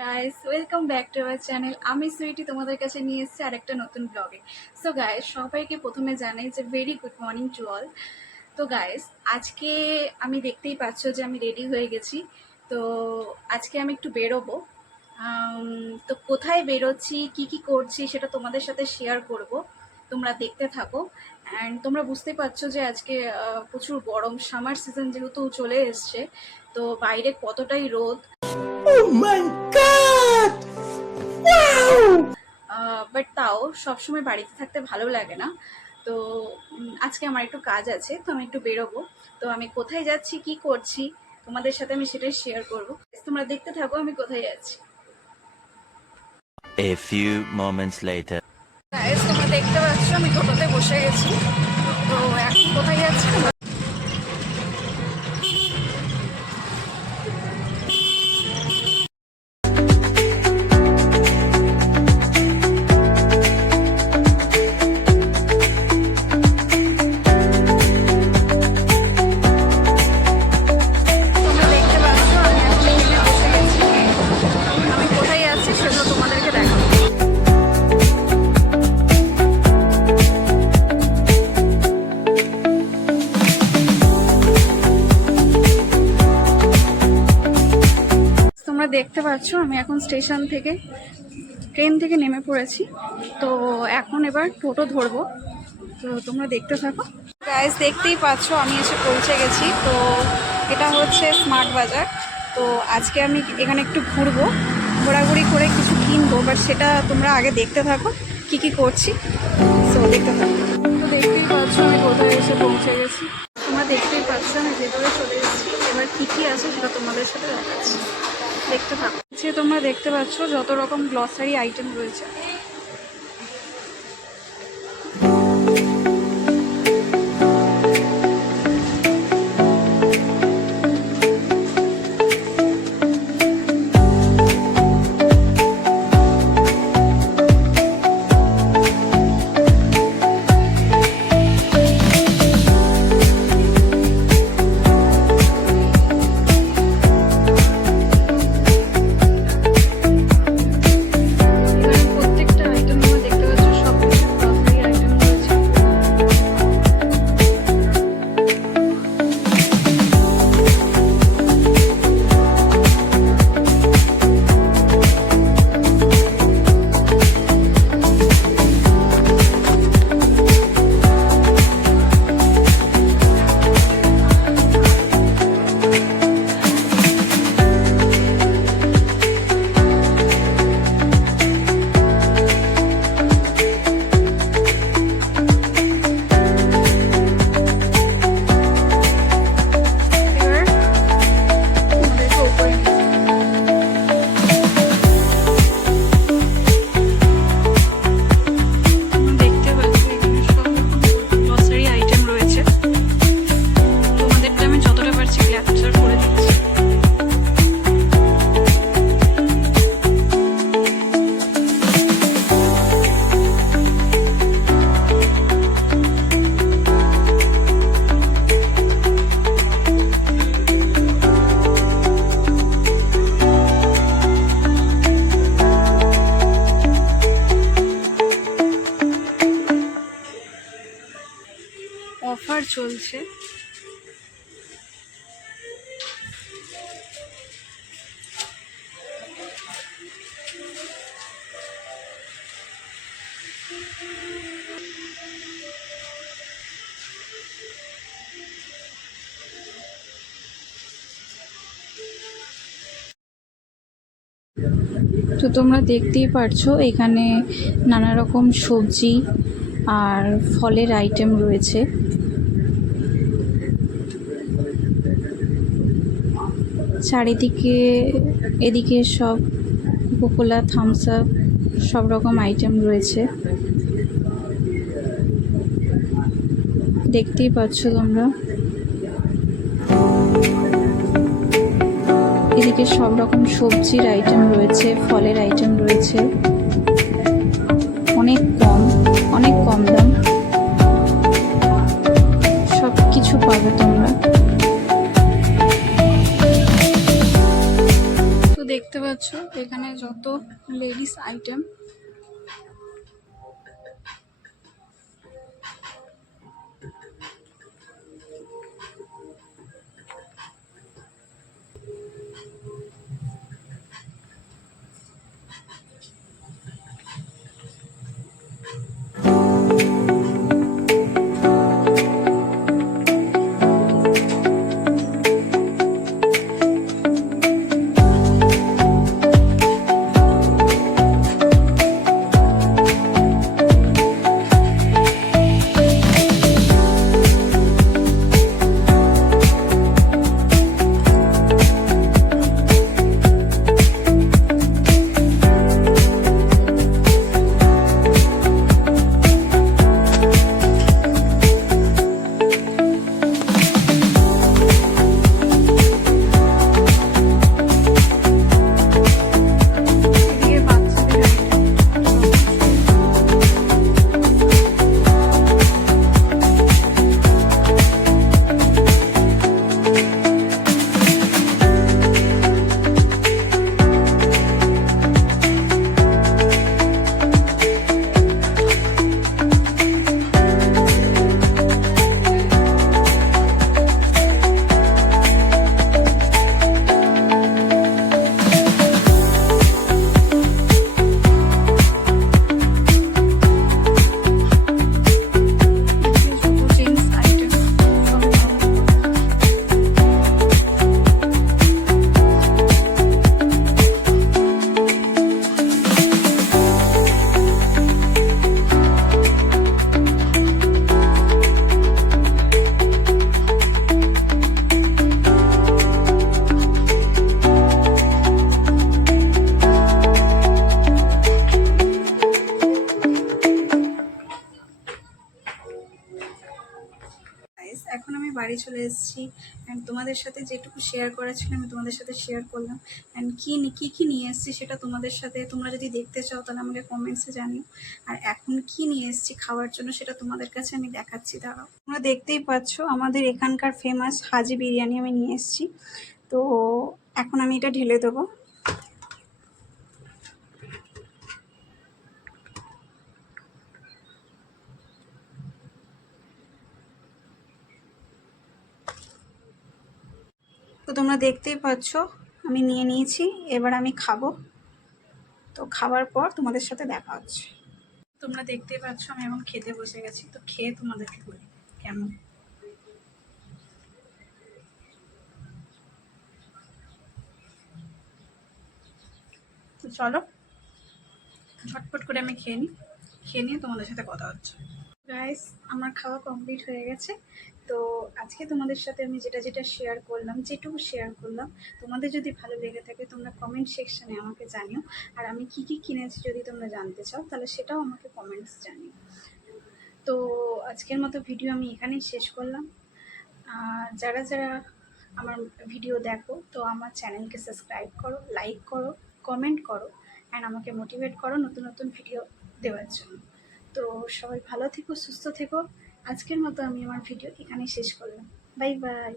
Guys welcome back to our channel. আমি সুইটি তোমাদের কাছে নিয়ে এসেছি আরেকটা নতুন ব্লগে। সো গাইস, সবাইকে প্রথমে জানাই যে very good morning to all. তো গাইস, আজকে আমি দেখতেই পাচ্ছ যে আমি রেডি হয়ে গেছি। তো আজকে আমি একটু বেরোবো। তো কোথায় বেরোচ্ছি, কি করছি সেটা তোমাদের সাথে শেয়ার করব। তোমরা দেখতে থাকো। অ্যান্ড তোমরা বুঝতে পারছো যে আজকে প্রচুর গরম, সামার সিজন যেহেতু চলে এসছে, তো বাইরে কতটাই রোদ। Oh my god! Wow! But তাও সবসময় বাড়িতে থাকতে ভালো লাগে না। তো আজকে আমার একটু কাজ আছে, তো আমি একটু বেরোবো। তো আমি কোথায় যাচ্ছি, কি করছি, তোমাদের সাথে আমি সেটাই শেয়ার করবো। তোমরা দেখতে থাকো আমি কোথায় যাচ্ছি। A few moments later. Guys, তোমরা দেখতে পাচ্ছ আমি টোটোতে বসে গেছি। তো এখন কোথায় যাচ্ছি দেখতে পাচ্ছ আমি এখন স্টেশন থেকে, ট্রেন থেকে নেমে পড়েছি। তো এখন এবার টোটো ধরবো। তো তোমরা দেখতে থাকো। গাইস, দেখতেই পাচ্ছ আমি এসে পৌঁছে গেছি। তো এটা হচ্ছে স্মার্ট বাজার। তো আজকে আমি এখানে একটু ঘুরবো, ঘোরাঘুরি করে কিছু কিনবো, বাট সেটা তোমরা আগে দেখতে থাকো কি করছি। তো দেখতে থাকো। তো দেখতেই পাচ্ছ আমি কোথায় এসে পৌঁছে গেছি। তোমরা দেখতেই পাচ্ছ আমি ভেতরে চলে এসেছি। এবার কি আছে সেটা তোমাদের সাথে দেখাচ্ছি, দেখতে থাকো। তোমরা দেখতে পাচ্ছ যত রকম গ্লসারি আইটেম রয়েছে। অফার চলছে। তো তোমরা দেখতেই পারছো এখানে নানা রকম সবজি আর ফলের আইটেম রয়েছে। চারিদিকে এদিকে সব কোকোলা, থামস আপ সব রকম আইটেম রয়েছে, দেখতেই পাচ্ছ তোমরা। এদিকে সব রকম সবজির আইটেম রয়েছে, ফলের আইটেম রয়েছে, অনেক কম দাম, সব কিছু পাবে তোমরা। তো দেখতে পাচ্ছ এখানে যত লেডিস আইটেম, এদিকে বাচ্চাদের item। জেন্টস আইটেম সব পাবো। Guys, এখন আমি বাড়ি চলে এসেছি অ্যান্ড তোমাদের সাথে যেটুকু শেয়ার করা ছিল আমি তোমাদের সাথে শেয়ার করলাম। অ্যান্ড কী নিয়ে এসেছি সেটা তোমাদের সাথে, তোমরা যদি দেখতে চাও তাহলে আমাকে কমেন্টসে জানিও। আর এখন কি নিয়ে এসেছি খাওয়ার জন্য সেটা তোমাদের কাছে আমি দেখাচ্ছি, দাঁড়াও। তোমরা দেখতেই পাচ্ছ আমাদের এখানকার ফেমাস হাজি বিরিয়ানি আমি নিয়ে এসেছি। তো এখন আমি এটা ঢেলে দেবো। তো তোমরা দেখতেই পাচ্ছ আমি নিয়ে নিয়েছি, এবার আমি খাবো। তো খাবার পর তোমাদের সাথে দেখা হচ্ছে। তোমরা দেখতেই পাচ্ছ আমি এখন খেতে বসে গেছি, তো খেয়ে তোমাদেরকে বলি কেমন। তো চলো ঝটপট করে আমি খেয়ে নিই, খেয়ে নিয়ে তোমাদের সাথে কথা হচ্ছে। গাইস, আমার খাওয়া কমপ্লিট হয়ে গেছে। তো আজকে তোমাদের সাথে আমি যেটা শেয়ার করলাম, যেটুকু শেয়ার করলাম, তোমাদের যদি ভালো লেগে থাকে তোমরা কমেন্ট সেকশানে আমাকে জানিও। আর আমি কি কি কিনেছি যদি তোমরা জানতে চাও তাহলে সেটাও আমাকে কমেন্টস জানিও। তো আজকের মতো ভিডিও আমি এখানেই শেষ করলাম। যারা যারা আমার ভিডিও দেখো তো আমার চ্যানেলকে সাবস্ক্রাইব করো, লাইক করো, কমেন্ট করো অ্যান্ড আমাকে মোটিভেট করো নতুন নতুন ভিডিও দেওয়ার জন্য। তো সবাই ভালো থেকো, সুস্থ থেকো। আজকের মতো আমি আমার ভিডিও এখানেই শেষ করলাম। Bye bye.